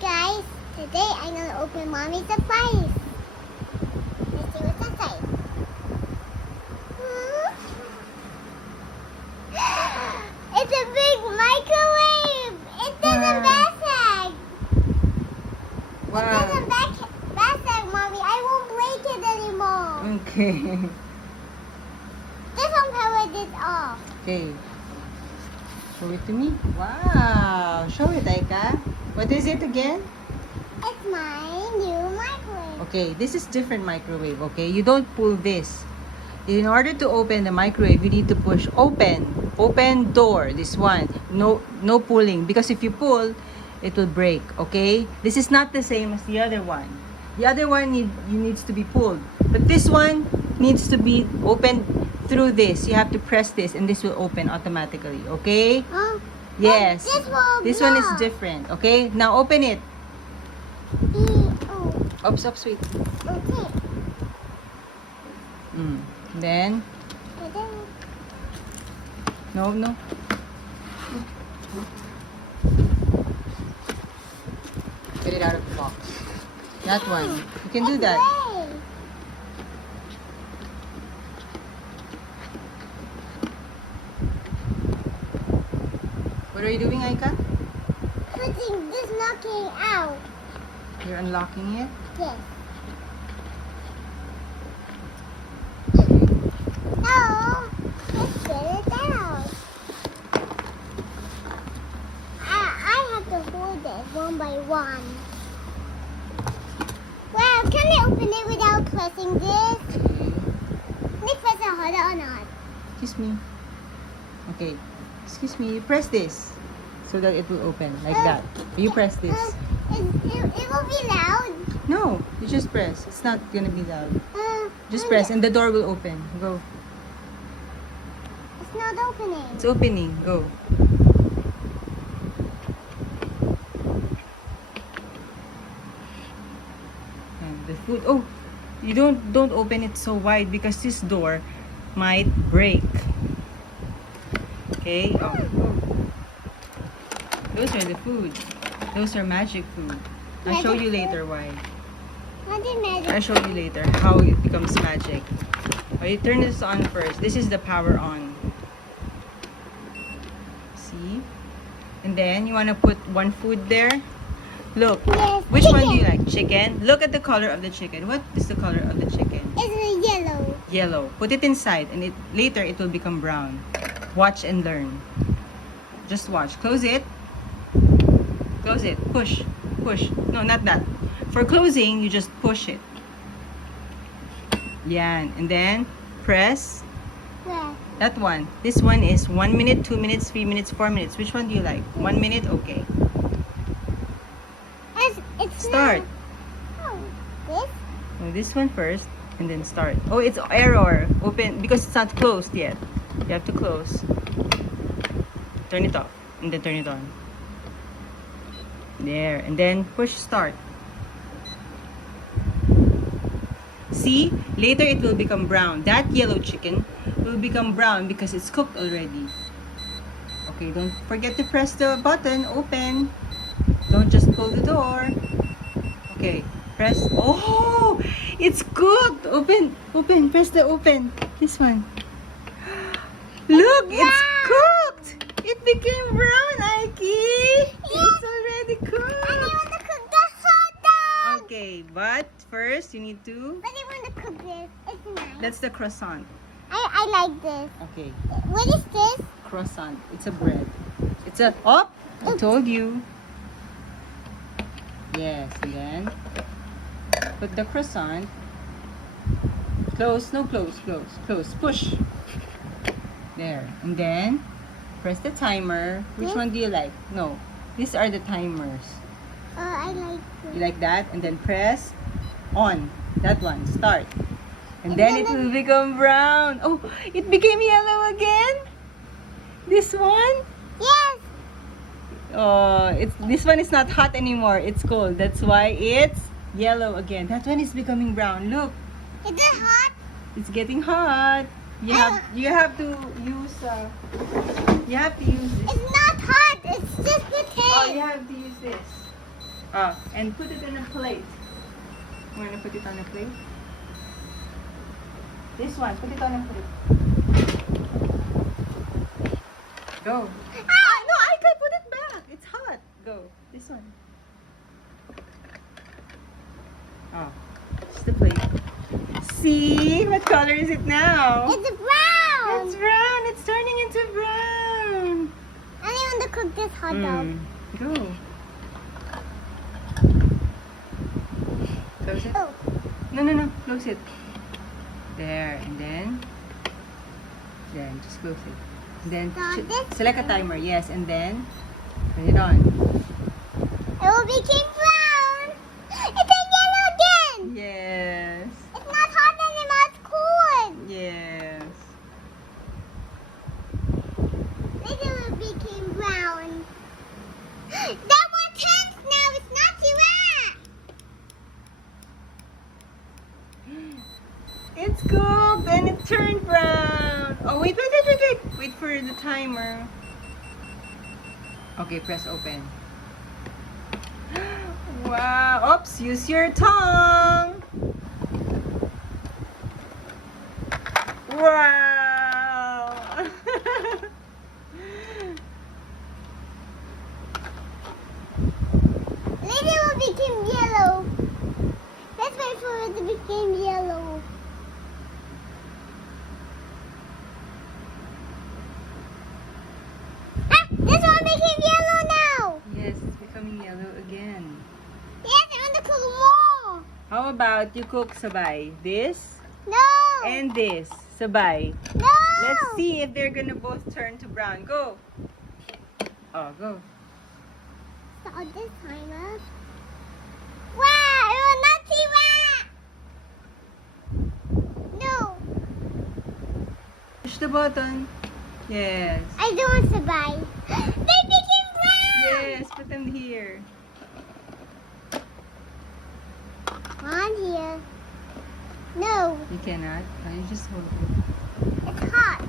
Guys, today I'm gonna open Mommy's surprise. Let's see what's inside. It's a big microwave. It's in a bag. Wow. It's in a bag, Mommy. I won't break it anymore. Okay. This one powered it off. Okay. Show it to me. Wow. Show it, Aika. What is it again? It's my new microwave. Okay, this is different microwave, okay? You don't pull this. In order to open the microwave, you need to push open. Open door, this one. No pulling. Because if you pull, it will break, okay? This is not the same as the other one. The other one needs to be pulled. But this one needs to be opened through this. You have to press this and this will open automatically, okay? Oh, Yes. this one is block. different, okay? Now open it. Oh, Oops, sweet. okay. Then, no. Get it out of the box. That one. You can do that. Great. What are you doing, Aika? Putting this knocking out. You're unlocking it? Yes. No, let's get it out. I have to hold it one by one. Wow, can I open it without pressing this? Okay. Can I press it harder or not? Excuse me. Okay. Excuse me. You press this so that it will open like that. You press this. It will be loud. No, you just press. It's not gonna be loud. Just Mm, press and the door will open. Go. It's not opening. It's opening. Go. And the food. Oh, you don't open it so wide because this door might break. Okay. Oh. Those are the food. Those are magic food. I'll show you later why. What did magic? I'll show you later how it becomes magic. Oh, you turn this on first. This is the power on. See? And then you want to put one food there. Look. Yes, Which one do you chicken. like? Chicken? Look at the color of the chicken. What is the color of the chicken? It's a yellow. Yellow. Put it inside and later it will become brown. Watch and learn. Just watch. Close it. Close it. Push. Push. No, not that. For closing, you just push it. Yan. And then press Where? that one. This one is 1 minute, 2 minutes, 3 minutes, 4 minutes. Which one do you like? 1 minute? Okay. It's Start. Not. Oh, this? No, this one first and then start. Oh, it's error. Open because it's not closed yet. You have to close. Turn it off and then turn it on. There. And then push start. See? Later it will become brown. That yellow chicken will become brown because it's cooked already. Okay, don't forget to press the button. Open. Don't just pull the door. Okay, press. Oh, it's cooked. Open, open. Press the open. This one. Look, it's cooked. It became brown, Aiki. It's already And I cooked. want to cook the hot dog. Okay, but first you need to. But I want to cook this. It's nice. That's the croissant. I like this. Okay, What is this? croissant. It's a bread. It's a. Oh, I told you. Yes, and then put the croissant. Close, no, close, close, close. Push. There, and then press the timer. Which This? one do you like? No, these are the timers. I like You this. like that? And then press on. That one. Start. And then it will become brown. Oh, it became yellow again. This one. Yes. Oh, this one is not hot anymore. It's cold. That's why it's yellow again. That one is becoming brown. Look, Is it hot? it's getting hot. You have to use this. It's not hot. It's just the Oh, you taste. have to use this. And put it in a plate. You want to put it on a plate? This one, put it on a plate. Go. No, I can put it back. It's hot. Go. This one. It's the plate. See? What color is it now? It's brown. It's brown. It's turning into brown. I want to cook this hot dog. Go. Close it. Oh. No. Close it. There. And then just close it. And then Start this select a timer. Yes. And then turn it on. It will become brown. It's a yellow again. Yes. It's not hot anymore. It's cold. Yes. Maybe it will become brown. That one turns now. It's not giraffe. It's cooked and it turned brown. Oh, wait. Wait for the timer. Okay, press open. Wow. Oops, use your tongue. Wow. Maybe it will become yellow. Let's wait for it to become yellow. This one became yellow now. Yes, it's becoming yellow again. Yes, I want to cook more. How about you cook sabay? This No. and this. Sabay. No. Let's see if they're gonna both turn to brown. Go. Oh, go. Start this timer. Wow, it will not see that. No, Push the button. Yes. I don't want to buy. They became brown. Yes, put them here. One here. No, You cannot. Oh, you just hold it. it's hot.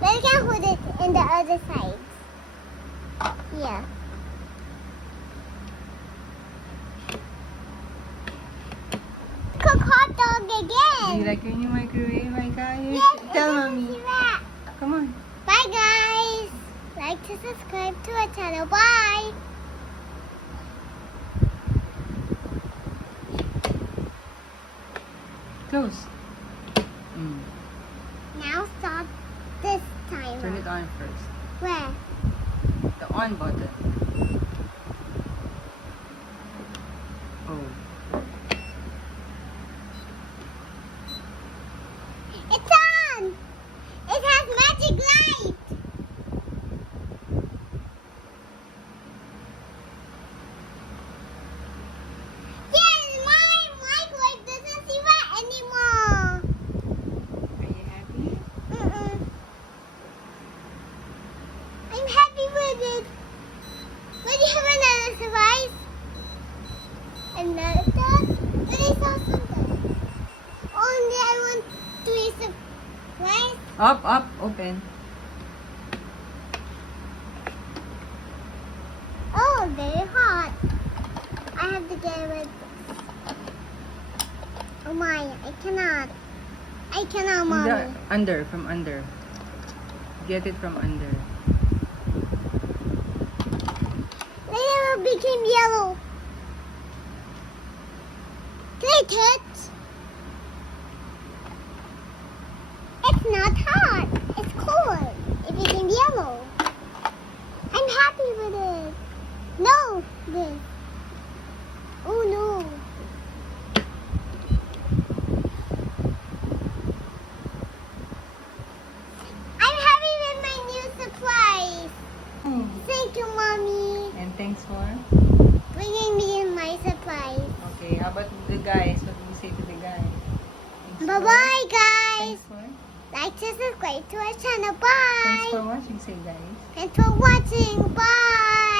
But you can hold it in the other side. Yeah. Cook hot dog again. Do you like your new microwave, Aika? Here, Yes, tell I can mommy. see that. Come on. Bye guys. Like to subscribe to our channel. Bye. Close. Now start this timer. Turn it on first. Where? The on button. Oh. It's on. It has magic light. Yes, my microwave doesn't see that anymore. Are you happy? I'm happy with it. But you have another surprise? Another? But I saw something. Only I want to be surprised. Up, open. Oh, very hot. I have to get rid of this. Oh my, I cannot. I cannot, Mommy. From under. Get it from under. Later it became yellow. Can I touch? It's not hot. It's cold. It became yellow. I'm happy with it. No, this. Oh no. I'm happy with my new surprise. Thank you, Mommy, And thanks for? bringing me in my surprise. Okay, how about the guys? What do you say to the guys? Thanks Bye for- bye, guys. Thanks for? Like to subscribe to our channel. Thanks Bye. for watching, say guys. Thanks for watching. Bye.